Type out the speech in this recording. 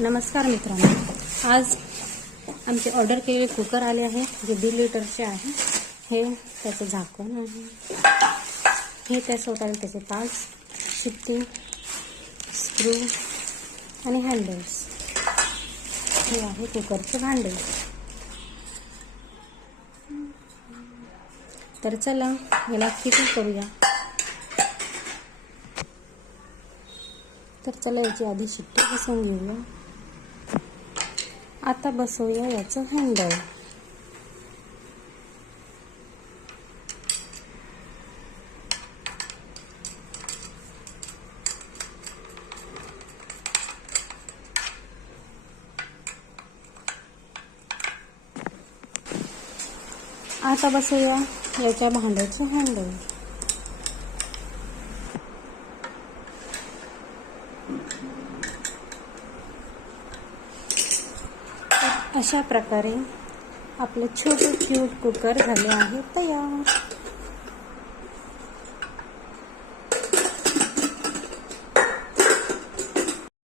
नमस्कार मित्रांनो, आज आमचे ऑर्डर केलेले कुकर आले आहे जे 1.5 लिटरचे आहे। हे त्याचं झाकण आहे, हे त्यासोबत त्याचे 5 शिफ्टिंग स्क्रू आणि हँडल्स। हे आहे कुकरचे भांडे। तर चला याला फिटिंग करूया। तर चला याची आधी शिट्टी बसवून घेऊया। आता बसवूया याचं हँडल। आता बसवूया याच्या भांड्याचं हँडल। अशा प्रकारे आपले छोटे क्यूट कुकर झाले आहे तयार।